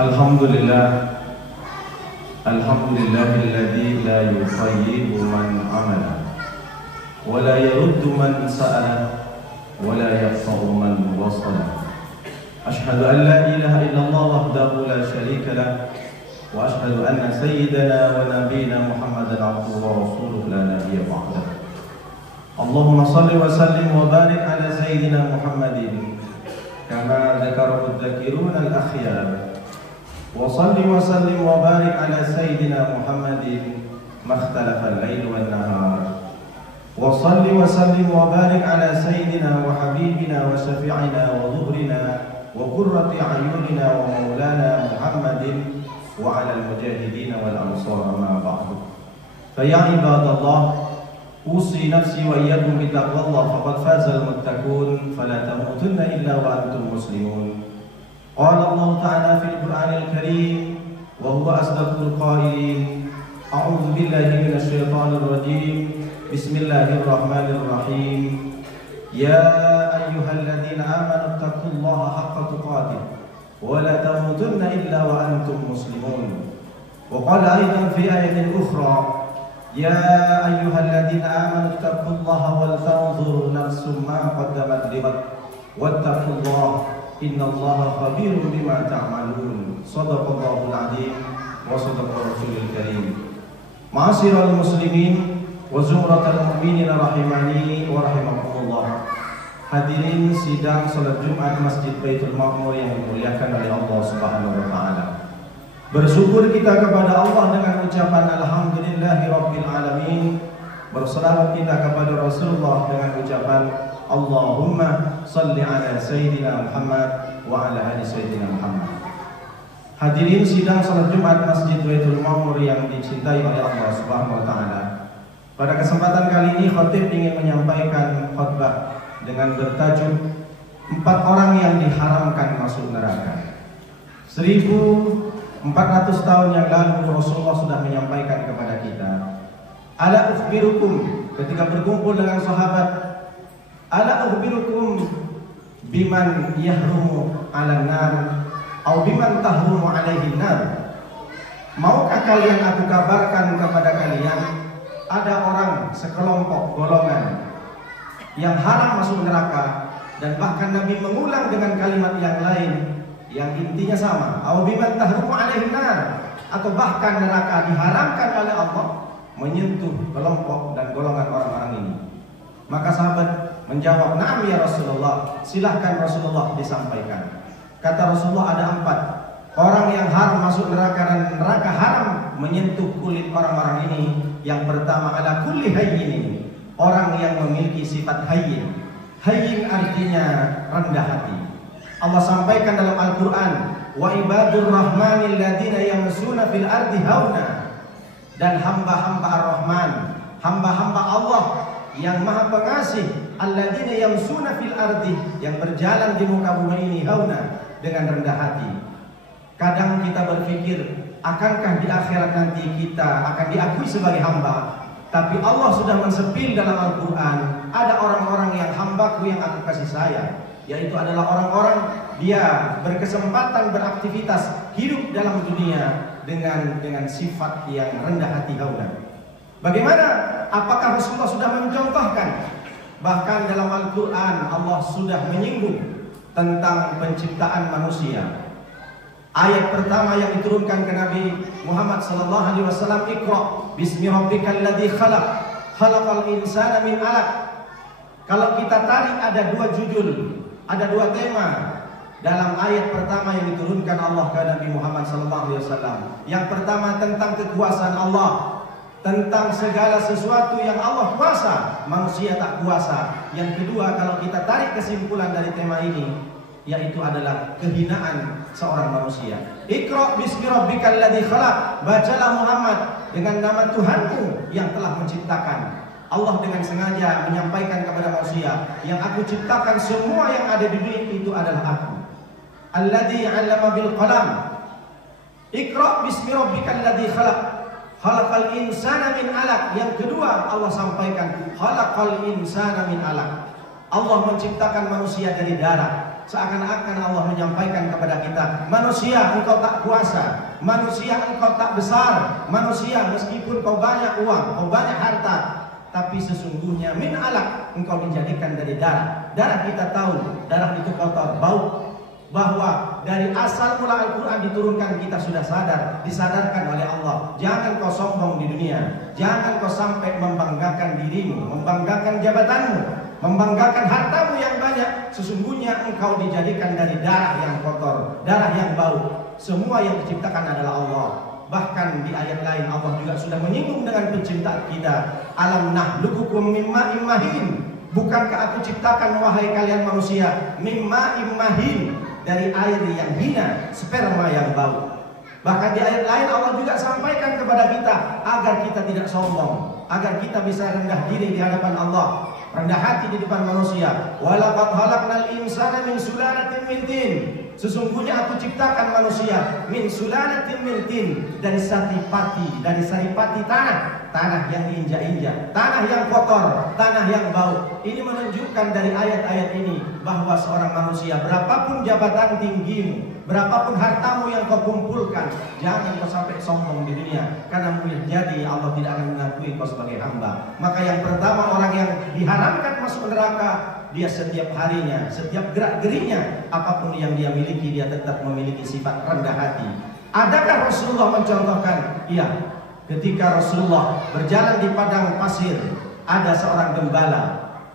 Alhamdulillah, alhamdulillahilladzi la yukhayyibu man amala wa la yaruddu man sa'ala wa la yaqta'u man wasala. Ashhadu an la ilaha illallah wahdahu la syarika lah wa ashhadu anna sayyidana wa nabiyyana Muhammadan abduhu wa rasuluhu la nabiyya ba'dah. Allahumma salli wa sallim wa barik ala sayyidina Muhammadin kama dzakarahu dzakirun al-akhyar. Wa salli wa sallim wa barik ala sayyidina Muhammadin makhtalafa al-lail wan nahar. Wa salli wa sallim wa barik ala sayyidina wa habibina wa syafi'ina wa dhuhrina wa qurrati a'yunina wa maulana Muhammadin wa ala al-mujahidin wal ansar ma ba'du. Fa ya ibadallah, usi nafsi wa iyyakum bi taqwallah faqad fazal muttaqun fala tamutunna illa wa antum muslimun. Qala Allah ta'ala fil Qur'anil Karim wa huwa asdaqul qailin. A'udzu billahi minasy syaithanir rajim. Bismillahirrahmanirrahim. Ya ayyuhalladzina amanu taqullaha haqqa tuqatih wa la tamutunna illa wa antum muslimun. Wa qala aidan fi ayatin ukhra, ya ayyuhalladzina amanu taqullaha wal tanzur nafsum ma qaddamat lighad wattaqullaha innallaha khabirun bima ta'malun. Shadaqallahul azim wa shadaqa rasulul karim. Ma'asyiral muslimin wa zumratal mu'minin rahimani wa rahimakumullah. Hadirin sidang salat Jumat Masjid Baitul Ma'mur yang dimuliakan oleh Allah Subhanahu wa taala. Bersyukur kita kepada Allah dengan ucapan alhamdulillahi rabbil alamin. Berselawat kita kepada Rasulullah dengan ucapan Allahumma salli ala sayyidina Muhammad wa ala ali sayyidina Muhammad. Hadirin sidang salat Jumat Masjid Baitul Ma'mur yang dicintai oleh Allah Subhanahu wa taala. Pada kesempatan kali ini khatib ingin menyampaikan khutbah dengan bertajuk 4 orang yang diharamkan masuk neraka. 1400 tahun yang lalu Rasulullah sudah menyampaikan kepada kita. Ala ukhbirukum, ketika berkumpul dengan sahabat, ala ukhbirukum biman yahrumu 'alan nar atau biman tahrumu 'alaihin nar. Maukah kalian aku kabarkan kepada kalian ada orang sekelompok golongan yang haram masuk neraka, dan bahkan Nabi mengulang dengan kalimat yang lain yang intinya sama, atau biman tahrumu 'alaihin nar, atau bahkan neraka diharamkan oleh Allah menyentuh kelompok dan golongan orang-orang ini. Maka sahabat menjawab, "Na'am ya Rasulullah, silahkan Rasulullah disampaikan." Kata Rasulullah, ada 4 orang yang haram masuk neraka, dan neraka haram menyentuh kulit orang-orang ini. Yang pertama, ala kulli hayyin, orang yang memiliki sifat hayyin. Hayyin artinya rendah hati. Allah sampaikan dalam Al-Quran, wa ibadur rahmanil ladina yamsuna fil ardi hauna. Dan hamba-hamba Ar-Rahman, hamba-hamba Allah yang maha pengasih, alladzina yamsuna fil ardi, yang berjalan di muka bumi ini hauna, dengan rendah hati. Kadang kita berpikir, akankah di akhirat nanti kita akan diakui sebagai hamba? Tapi Allah sudah mensepil dalam Al-Quran, ada orang-orang yang hambaku yang aku kasih sayang, yaitu adalah orang-orang dia berkesempatan beraktivitas hidup dalam dunia dengan sifat yang rendah hati hauna. Bagaimana? Apakah Rasulullah sudah mencontohkan? Bahkan dalam Al-Quran Allah sudah menyinggung tentang penciptaan manusia. Ayat pertama yang diturunkan ke Nabi Muhammad sallallahu alaihi wasallam, Iqra bismi rabbikal ladzi khalaq, khalaqal insana min 'alaq. Kalau kita tarik ada 2 judul, ada 2 tema dalam ayat pertama yang diturunkan Allah ke Nabi Muhammad sallallahu alaihi wasallam. Yang pertama tentang kekuasaan Allah, tentang segala sesuatu yang Allah kuasa, manusia tak kuasa. Yang kedua, kalau kita tarik kesimpulan dari tema ini, yaitu adalah kehinaan seorang manusia. Iqra bismi rabbikal ladzi khalaq, bacalah Muhammad dengan nama Tuhanmu yang telah menciptakan. Allah dengan sengaja menyampaikan kepada manusia, yang aku ciptakan semua yang ada di dunia itu adalah aku. Alladzi 'allama bil qalam. Iqra bismi rabbikal ladzi khalaq, khalaqal insana min 'alaq. Yang kedua Allah sampaikan, khalaqal insana min 'alaq. Allah menciptakan manusia dari darah. Seakan-akan Allah menyampaikan kepada kita, manusia engkau tak kuasa, manusia engkau tak besar, manusia meskipun kau banyak uang, kau banyak harta, tapi sesungguhnya min alaq, engkau dijadikan dari darah. Darah kita tahu, darah itu kotor, bau. Bahwa dari asal mula Al-Quran diturunkan kita sudah sadar, disadarkan oleh Allah. Jangan kau sombong di dunia, jangan kau sampai membanggakan dirimu, membanggakan jabatanmu, membanggakan hartamu yang banyak. Sesungguhnya engkau dijadikan dari darah yang kotor, darah yang bau. Semua yang diciptakan adalah Allah. Bahkan di ayat lain Allah juga sudah menyinggung dengan pencipta kita. Alam nahlukukum mimma immahin. Bukankah aku ciptakan wahai kalian manusia mimma immahin, dari air yang hina, sperma yang bau. Bahkan di ayat lain Allah juga sampaikan kepada kita agar kita tidak sombong, agar kita bisa rendah diri di hadapan Allah, rendah hati di depan manusia. Walaqad khalaqnal insana min sulalatin min tin. Sesungguhnya aku ciptakan manusia min sulalatin min tin, dari saripati tanah. Tanah yang diinjak-injak, tanah yang kotor, tanah yang bau. Ini menunjukkan dari ayat-ayat ini bahwa seorang manusia, berapapun jabatan tinggimu, berapapun hartamu yang kau kumpulkan, jangan kau sampai sombong di dunia, karena boleh jadi Allah tidak akan mengakui kau sebagai hamba. Maka yang pertama, orang yang diharamkan masuk neraka, dia setiap harinya, setiap gerak-geriknya, apapun yang dia miliki, dia tetap memiliki sifat rendah hati. Adakah Rasulullah mencontohkan? Iya. Ketika Rasulullah berjalan di padang pasir, ada seorang gembala.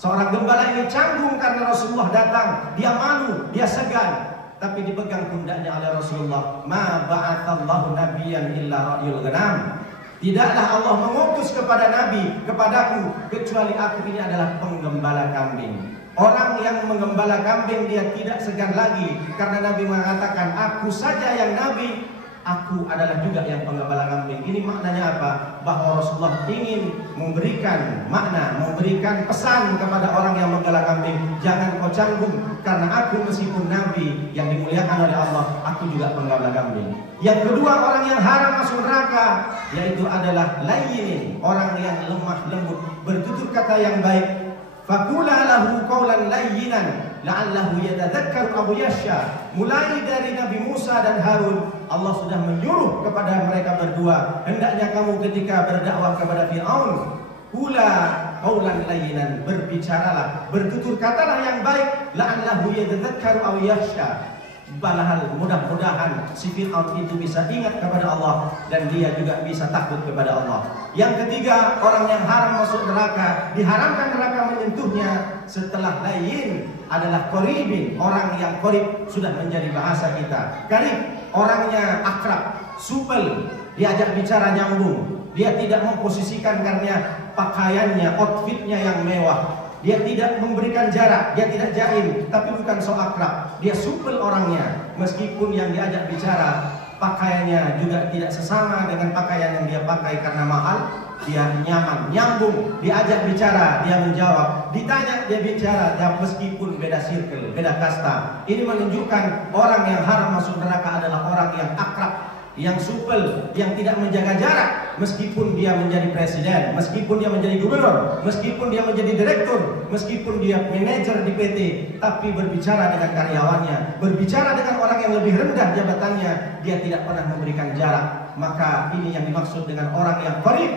Seorang gembala ini canggung karena Rasulullah datang. Dia malu, dia segan. Tapi dipegang pundaknya oleh Rasulullah. Ma ba'athallahu nabiyyan illa ra'yul ghanam. Tidaklah Allah mengutus kepada Nabi, kepadaku, kecuali aku ini adalah penggembala kambing. Orang yang menggembala kambing dia tidak segan lagi, karena Nabi mengatakan, aku saja yang Nabi, aku adalah juga yang penggembala kambing. Ini maknanya apa? Bahwa Rasulullah ingin memberikan makna, memberikan pesan kepada orang yang menggembala kambing. Jangan kau canggung, karena aku meskipun Nabi yang dimuliakan oleh Allah, aku juga penggembala kambing. Yang kedua, orang yang haram masuk neraka, yaitu adalah layyin, orang yang lemah lembut, bertutur kata yang baik. Faqula lahu qawlan layyinan la'allahu yatadzakkar aw yakhsha. Mulai dari Nabi Musa dan Harun, Allah sudah menyuruh kepada mereka berdua, hendaknya kamu ketika berdakwah kepada Firaun, qula qawlan layyinan, berbicaralah, bertutur katalah yang baik, la'allahu yatadzakkar aw yakhsha. Padahal mudah-mudahan si Fir'aun itu bisa ingat kepada Allah dan dia juga bisa takut kepada Allah. Yang ketiga, orang yang haram masuk neraka, diharamkan neraka menyentuhnya. Setelah layyin adalah qaribin, orang yang qarib sudah menjadi bahasa kita. Qarib, orangnya akrab, supel, diajak bicara nyambung. Dia tidak memposisikan karena pakaiannya, outfitnya yang mewah. Dia tidak memberikan jarak, dia tidak jaim, tapi bukan so akrab. Dia supel orangnya, meskipun yang diajak bicara pakaiannya juga tidak sesama dengan pakaian yang dia pakai karena mahal. Dia nyaman, nyambung, diajak bicara, dia menjawab, ditanya dia bicara, dia meskipun beda circle, beda kasta. Ini menunjukkan orang yang haram masuk neraka adalah orang yang akrab, yang supel, yang tidak menjaga jarak. Meskipun dia menjadi presiden, meskipun dia menjadi gubernur, meskipun dia menjadi direktur, meskipun dia manajer di PT, tapi berbicara dengan karyawannya, berbicara dengan orang yang lebih rendah jabatannya, dia tidak pernah memberikan jarak. Maka ini yang dimaksud dengan orang yang qarib,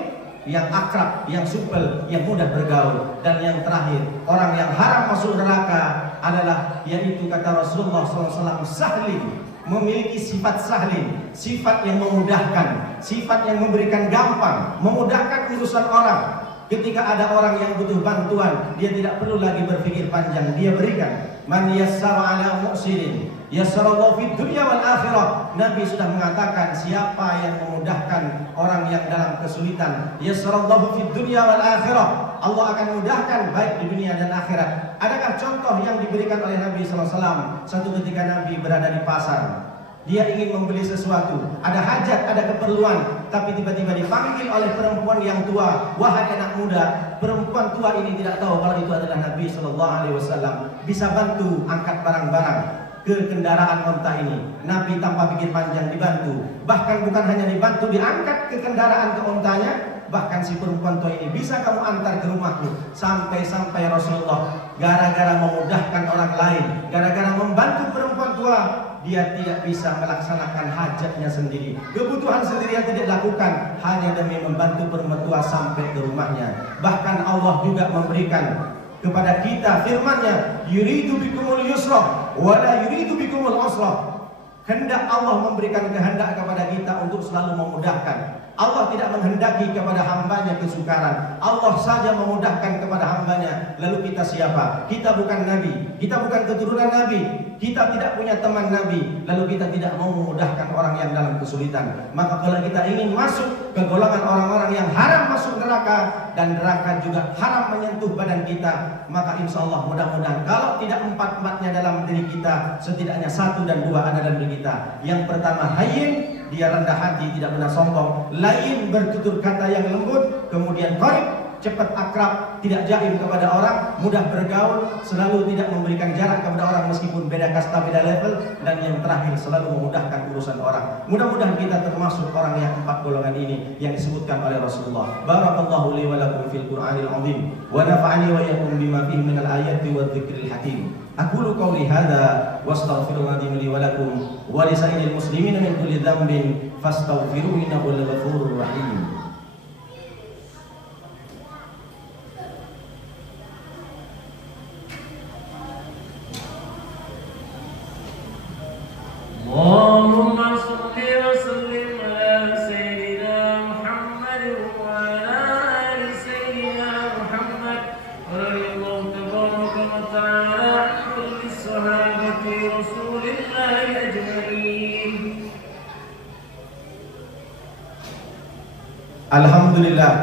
yang akrab, yang supel, yang mudah bergaul. Dan yang terakhir, orang yang haram masuk neraka adalah, yaitu kata Rasulullah SAW, sahlin, memiliki sifat sahlin, sifat yang memudahkan, sifat yang memberikan gampang, memudahkan urusan orang. Ketika ada orang yang butuh bantuan, dia tidak perlu lagi berpikir panjang, dia berikan. Man yassara ala mu'sirin yassarallahu fid dunya wal akhirah. Nabi sudah mengatakan, siapa yang memudahkan orang yang dalam kesulitan, yassarallahu fid dunya wal akhirah, Allah akan mudahkan baik di dunia dan akhirat. Adakah contoh yang diberikan oleh Nabi SAW? Satu ketika Nabi berada di pasar, dia ingin membeli sesuatu, ada hajat, ada keperluan, tapi tiba-tiba dipanggil oleh perempuan yang tua. Wahai anak muda, perempuan tua ini tidak tahu kalau itu adalah Nabi SAW. Bisa bantu angkat barang-barang ke kendaraan onta ini. Nabi tanpa pikir panjang dibantu. Bahkan bukan hanya dibantu, diangkat ke kendaraan ke ontanya, Bahkan si perempuan tua ini bisa kamu antar ke rumahku. Sampai-sampai Rasulullah gara-gara memudahkan orang lain, gara-gara membantu perempuan tua, dia tidak bisa melaksanakan hajatnya sendiri, kebutuhan sendiri yang tidak dilakukan hanya demi membantu perempuan tua sampai ke rumahnya. Bahkan Allah juga memberikan kepada kita firman-Nya, yuridu bikumul yusra wa la yuridu bikumul usra. Hendak Allah memberikan kehendak kepada kita untuk selalu memudahkan. Allah tidak menghendaki kepada hambanya kesukaran. Allah saja memudahkan kepada hambanya. Lalu kita siapa? Kita bukan Nabi, kita bukan keturunan Nabi, kita tidak punya teman Nabi, lalu kita tidak mau memudahkan orang yang dalam kesulitan. Maka kalau kita ingin masuk ke golongan orang-orang yang haram masuk neraka, dan neraka juga haram menyentuh badan kita, maka insya Allah mudah-mudahan kalau tidak empat-empatnya dalam diri kita, setidaknya 1 dan 2 ada dalam diri kita. Yang pertama hayyin, dia rendah hati, tidak pernah sombong. Lain, bertutur kata yang lembut. Kemudian qarib, cepat akrab, tidak jaim kepada orang, mudah bergaul, selalu tidak memberikan jarak kepada orang meskipun beda kasta, beda level. Dan yang terakhir, selalu memudahkan urusan orang. Mudah-mudahan kita termasuk orang yang 4 golongan ini yang disebutkan oleh Rasulullah. Barakallahu li wa lakum fil Qur'anil azim wa nafa'ani wa iyyakum bima fihi minal ayati wadh-dhikril hakim. Aqulu qawli hadza wastaghfirullaha li wa lakum wa li sa'iril muslimina min kulli dhanbin fastaghfiruhu innahu huwal ghafurur rahim. Allahumma salli wa sallim ala sayyidina Muhammad wa ala ali sayyidina Muhammad wa radiyallahu tabaraka wa ta'ala an kulli sahabati rasulillahi ajma'in. Alhamdulillah,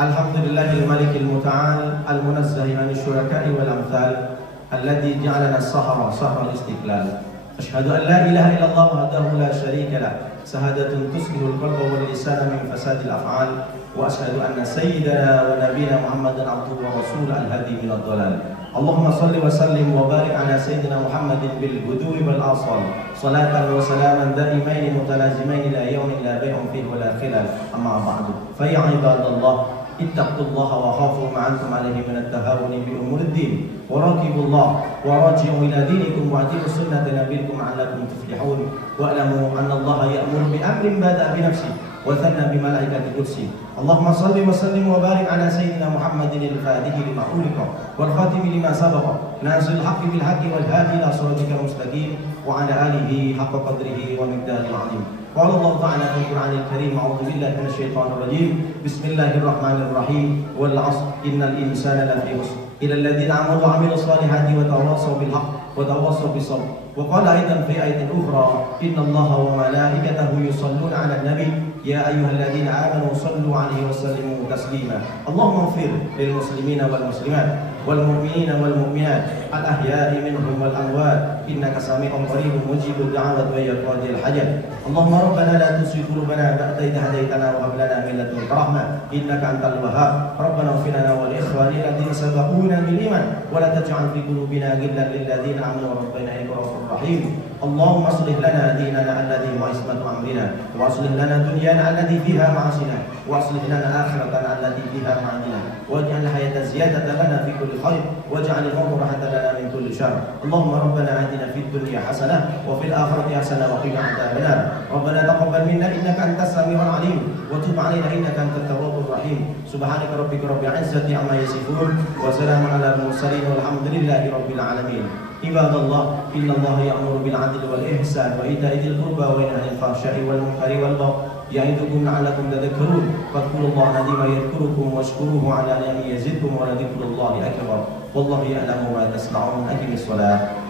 alhamdulillahil malikil muta'al al-munazzahi an syuraka'i wal amthal alladhi ja'alana as-sahra sahra al-istiqlal. Asyhadu an la ilaha illallah wahdahu la syarika lah, syahadatun tusbihul qalba wal lisana min fasadil af'al, wa asyhadu anna sayyidana wa nabiyana Muhammadan abduhu wa rasuluhu al-hadi min ad-dhalal. Allahumma salli wa sallim wa barik ala sayyidina Muhammadin bil ghudwi wal asal, salatan wa salaman daimain mutalazimain ila yaumin la bai'un fihi wa la khilal. Amma ba'du, fa ya ibadallah ittaqullaha wa khafu ma antum alayhi min at-tahawuni bi umuriddin wa raqibullah wa raji'u ila dinikum wa ati'u sunnata nabiyikum la'allakum tuflihun wa alamu anna Allaha ya'muru bi amrin bada'a bi nafsihi wa thanna bi malaikati qudsi. Allahumma salli wa sallim wa barik ala sayyidina Muhammadin al-fatihi lima ughliqa wal khatimi lima sabaqa nasil haqqi bil haqqi wal hadi ila siratikal mustaqim wa ala alihi haqqa qadrihi wa miqdaril 'azim. Qala Allah Ta'ala fil Qur'anil Karim, a'udzu billahi minasy syaithanir rajim. Bismillahirrahmanirrahim. Wal 'ashr innal insana lafi khusr illa alladziina amanu wa 'amilus salihati wa tawassaw bil haqq wa tawassaw bis sabr. Wa qala aidan fi ayatin ukhra, innallaha wa malaikatahu yusholluna 'alan nabi ya ayyuhalladzina amanu shallu 'alaihi wa sallimu taslima. Allahumma ighfir lil muslimina wal muslimat wal mu'minina wal mu'minat al ahya'i minhum wal amwat innaka sami'un qaribun mujibud da'awat wa ya qadil hajat. Allahumma rabbana la tuzigh qulubana ba'da idh hadaytana wa hab lana min ladunka rahmah innaka antal wahhab. Rabbana ighfir lana wa li ikhwanina alladhina sabaquna bil iman wa la taj'al fi qulubina ghillan lil ladzina amanu rabbana innaka ra'ufur rahim. Allahumma aslih lana dinana alladhi huwa ismatu amrina wa aslih lana dunyana allati fiha ma'asina wa aslih lana akhiratana allati fiha ma'adina waj'al hayata ziyadatan lana fi kulli khair waj'al al-mauta rahatan lana min kulli syarr. Allahumma rabbana atina fid dunya hasanah wa fil akhirati hasanah wa qina adzabannar. Rabbana taqabbal minna innaka antas samiul alim wa tub 'alaina innaka antat tawwabur rahim. Subhanaka rabbika rabbil izzati amma yasifun wa salamun 'alal mursalin walhamdulillahi rabbil alamin. Ibadallah, innallaha ya'muru bil 'adli wal ihsan wa ita'i dzil qurba wa yanha 'anil fahsya'i wal munkari wal baghi ya'idukum la'allakum tadhakkarun. Fadhkurullaha 'azima yadhkurukum washkuruhu 'ala ni'amihi yazidkum wa ladhikrullahi akbar. Wallahu ya'lamu ma tasna'un. Aqimis shalah.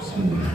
Bismillah.